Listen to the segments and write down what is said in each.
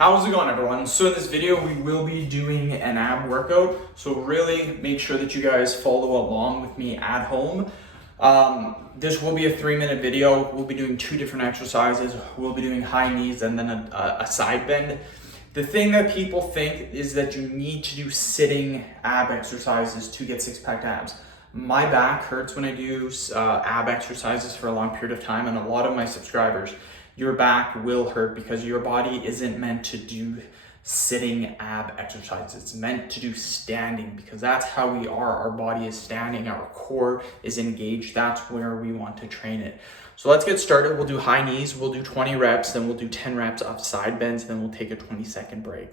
How's it going, everyone? So in this video, we will be doing an ab workout. So really make sure that you guys follow along with me at home. This will be a 3-minute video. We'll be doing 2 different exercises. We'll be doing high knees and then a side bend. The thing that people think is that you need to do sitting ab exercises to get 6-pack abs. My back hurts when I do ab exercises for a long period of time, and a lot of my subscribers, your back will hurt because your body isn't meant to do sitting ab exercises. It's meant to do standing because that's how we are. Our body is standing, our core is engaged. That's where we want to train it. So let's get started. We'll do high knees. We'll do 20 reps, then we'll do 10 reps of side bends, then we'll take a 20-second break.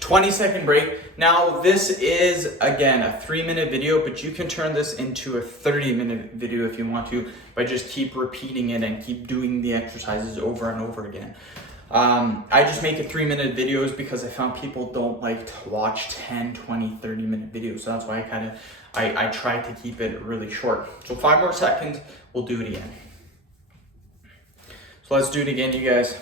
Twenty-second break. Now this is, again, a 3-minute video, but you can turn this into a 30-minute video if you want to by just keep repeating it and keep doing the exercises over and over again. I just make it 3-minute videos because I found people don't like to watch 10, 20, 30-minute videos. So that's why I try to keep it really short. So 5 more seconds, we'll do it again. So let's do it again, you guys.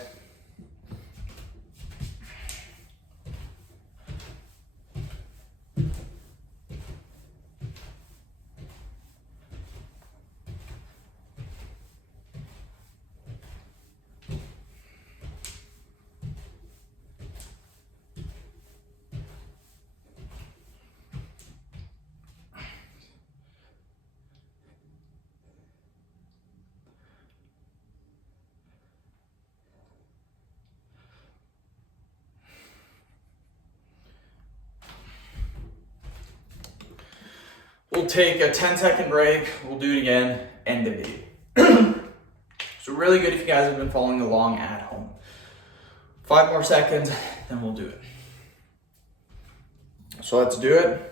We'll take a 10-second break, we'll do it again, end the video. So really good if you guys have been following along at home. 5 more seconds, then we'll do it. So let's do it.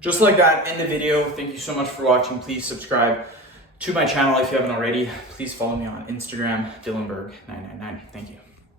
Just like that, end the video. Thank you so much for watching. Please subscribe to my channel if you haven't already. Please follow me on Instagram, Dylanberg999. Thank you.